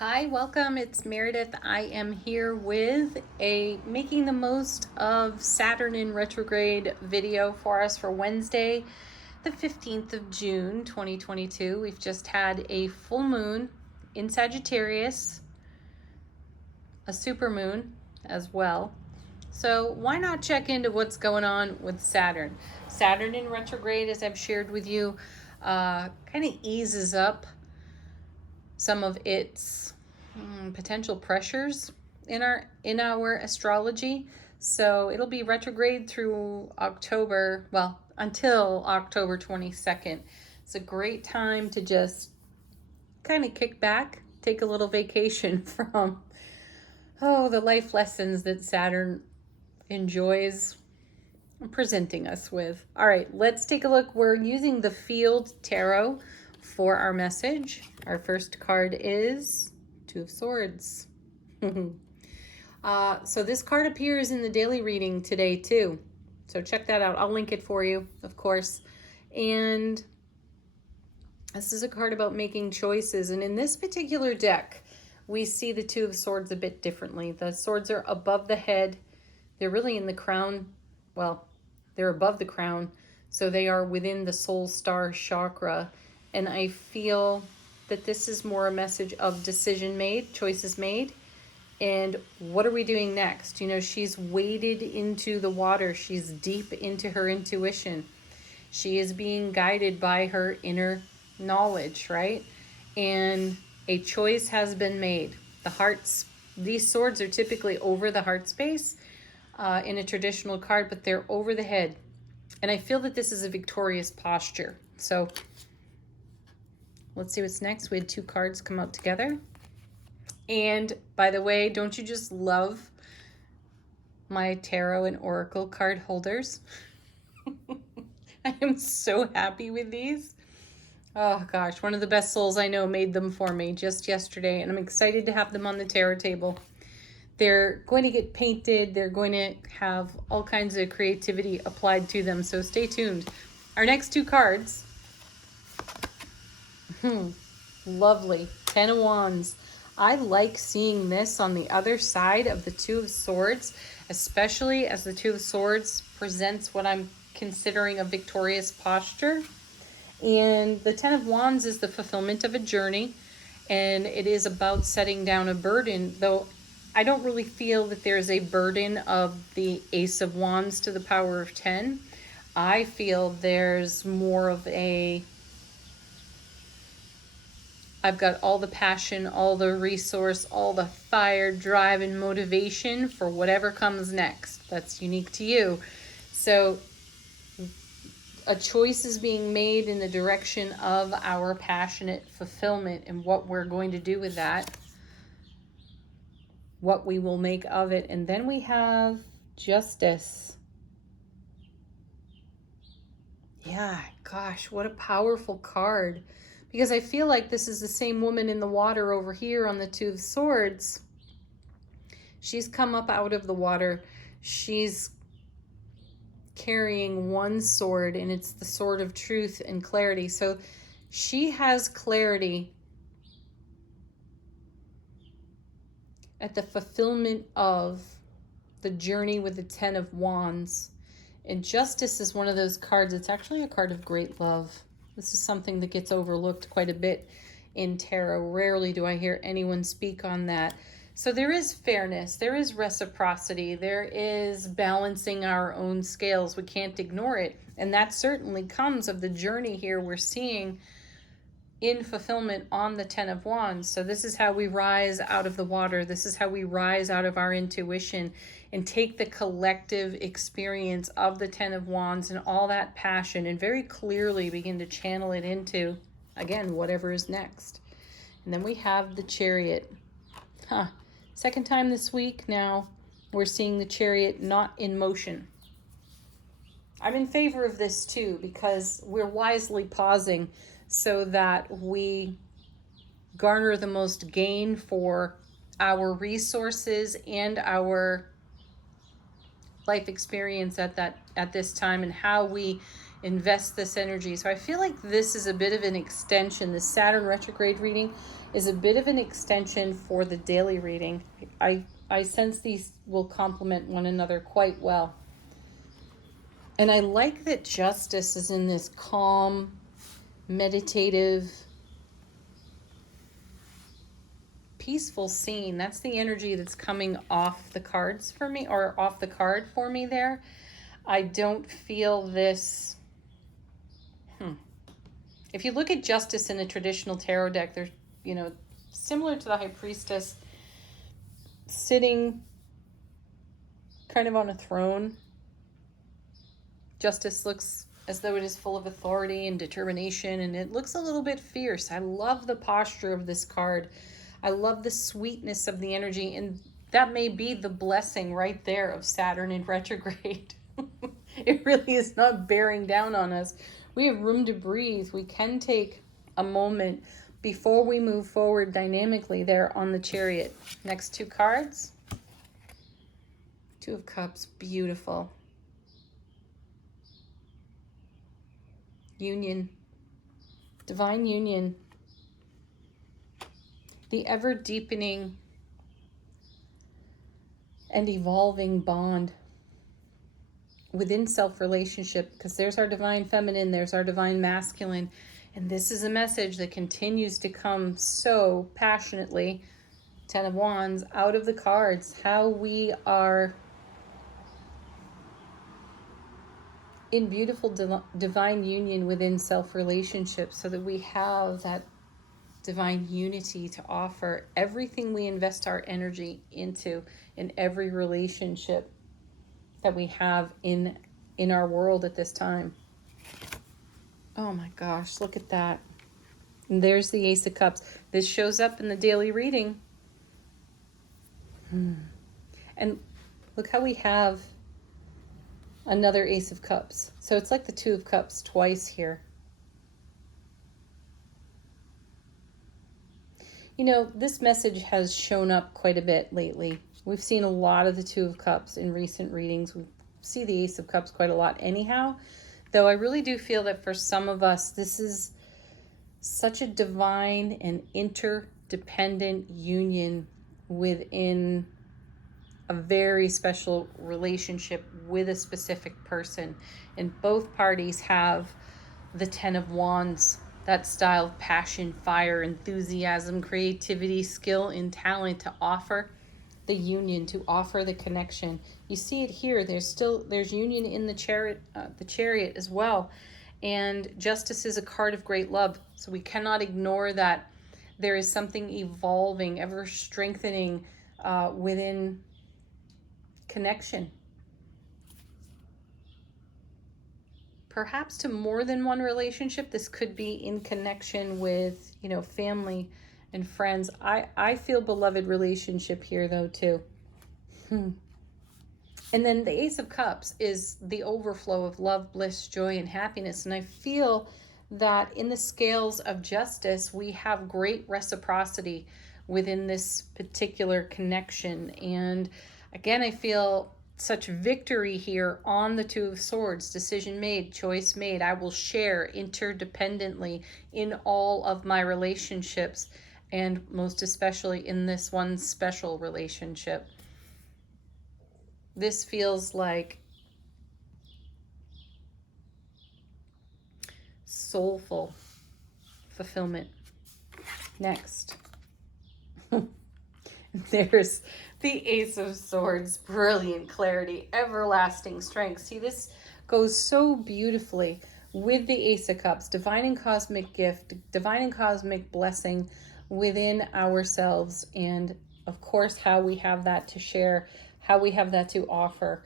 Hi, welcome. It's Meredith. I am here with a making the most of Saturn in retrograde video for us for Wednesday, the 15th of June, 2022. We've just had a full moon in Sagittarius, a super moon as well. So why not check into what's going on with Saturn? Saturn in retrograde, as I've shared with you, kind of eases up some of its potential pressures in our astrology. So it'll be retrograde through October, well, until October 22nd. It's a great time to just kind of kick back, take a little vacation from the life lessons that Saturn enjoys presenting us with. All right, let's take a look. We're using the Field Tarot for our message. Our first card is Two of Swords. So this card appears in the daily reading today too. So check that out. I'll link it for you, of course. And this is a card about making choices. And in this particular deck, we see the Two of Swords a bit differently. The swords are above the head. They're really in the crown. Well, they're above the crown. So they are within the soul star chakra. And I feel that this is more a message of decision made, choices made. And what are we doing next? You know, she's waded into the water. She's deep into her intuition. She is being guided by her inner knowledge, right? And a choice has been made. These swords are typically over the heart space in a traditional card, but they're over the head. And I feel that this is a victorious posture. So let's see what's next. We had two cards come out together. And by the way, don't you just love my tarot and oracle card holders? I am so happy with these. Oh gosh, one of the best souls I know made them for me just yesterday, and I'm excited to have them on the tarot table. They're going to get painted. They're going to have all kinds of creativity applied to them, so stay tuned. Our next two cards, lovely, Ten of Wands. I like seeing this on the other side of the Two of Swords, especially as the Two of Swords presents what I'm considering a victorious posture. And the Ten of Wands is the fulfillment of a journey, and it is about setting down a burden, though I don't really feel that there's a burden of the Ace of Wands to the power of 10. I feel there's more of I've got all the passion, all the resource, all the fire, drive, and motivation for whatever comes next. That's unique to you. So a choice is being made in the direction of our passionate fulfillment and what we're going to do with that, what we will make of it. And then we have Justice. Yeah, gosh, what a powerful card. Because I feel like this is the same woman in the water over here on the Two of Swords. She's come up out of the water. She's carrying one sword, and it's the sword of truth and clarity. So she has clarity at the fulfillment of the journey with the Ten of Wands. And Justice is one of those cards. It's actually a card of great love. This is something that gets overlooked quite a bit in tarot. Rarely do I hear anyone speak on that. So there is fairness, there is reciprocity, there is balancing our own scales. We can't ignore it. And that certainly comes of the journey here we're seeing in fulfillment on the Ten of Wands. So this is how we rise out of the water. This is how we rise out of our intuition and take the collective experience of the Ten of Wands and all that passion and very clearly begin to channel it into, again, whatever is next. And then we have the Chariot. Second time this week now, we're seeing the Chariot not in motion. I'm in favor of this too, because we're wisely pausing so that we garner the most gain for our resources and our life experience at this time, and how we invest this energy. So I feel like this is a bit of an extension. The Saturn retrograde reading is a bit of an extension for the daily reading. I sense these will complement one another quite well. And I like that Justice is in this calm, meditative, peaceful scene. That's the energy that's coming off the cards for me, or off the card for me there. I don't feel this. If you look at Justice in a traditional tarot deck, they're, similar to the High Priestess, sitting kind of on a throne. Justice looks as though it is full of authority and determination, and it looks a little bit fierce. I love the posture of this card. I love the sweetness of the energy, and that may be the blessing right there of Saturn in retrograde. It really is not bearing down on us. We have room to breathe. We can take a moment before we move forward dynamically there on the Chariot. Next two cards. Two of Cups, beautiful. Union, divine union. The ever deepening and evolving bond within self-relationship, because there's our divine feminine, there's our divine masculine, and this is a message that continues to come so passionately, Ten of Wands, out of the cards, how we are in beautiful divine union within self-relationship, so that we have that divine unity to offer everything we invest our energy into in every relationship that we have in our world at this time. Oh my gosh, look at that. And there's the Ace of Cups. This shows up in the daily reading. And look how we have another Ace of Cups. So it's like the Two of Cups twice here. This message has shown up quite a bit lately. We've seen a lot of the Two of Cups in recent readings. We see the Ace of Cups quite a lot anyhow, though I really do feel that for some of us, this is such a divine and interdependent union within a very special relationship with a specific person. And both parties have the Ten of Wands, that style of passion, fire, enthusiasm, creativity, skill, and talent to offer the union, to offer the connection. You see it here. There's union in the chariot as well. And Justice is a card of great love. So we cannot ignore that there is something evolving, ever strengthening within connection. Perhaps to more than one relationship. This could be in connection with, family and friends. I feel beloved relationship here though too. And then the Ace of Cups is the overflow of love, bliss, joy, and happiness. And I feel that in the scales of Justice, we have great reciprocity within this particular connection. And again, I feel such victory here on the Two of Swords. Decision made, choice made. I will share interdependently in all of my relationships, and most especially in this one special relationship. This feels like soulful fulfillment. Next. There's the Ace of Swords, brilliant clarity, everlasting strength. See, this goes so beautifully with the Ace of Cups, divine and cosmic gift, divine and cosmic blessing within ourselves, and of course how we have that to share, how we have that to offer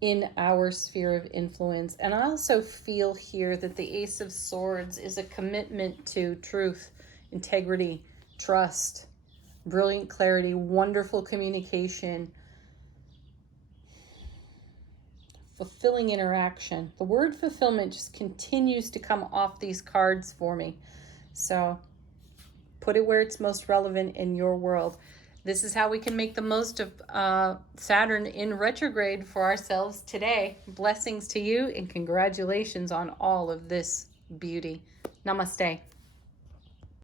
in our sphere of influence. And I also feel here that the Ace of Swords is a commitment to truth, integrity, trust, brilliant clarity, wonderful communication, fulfilling interaction. The word fulfillment just continues to come off these cards for me. So put it where it's most relevant in your world. this is how we can make the most of Saturn in retrograde for ourselves today. Blessings to you and congratulations on all of this beauty. Namaste.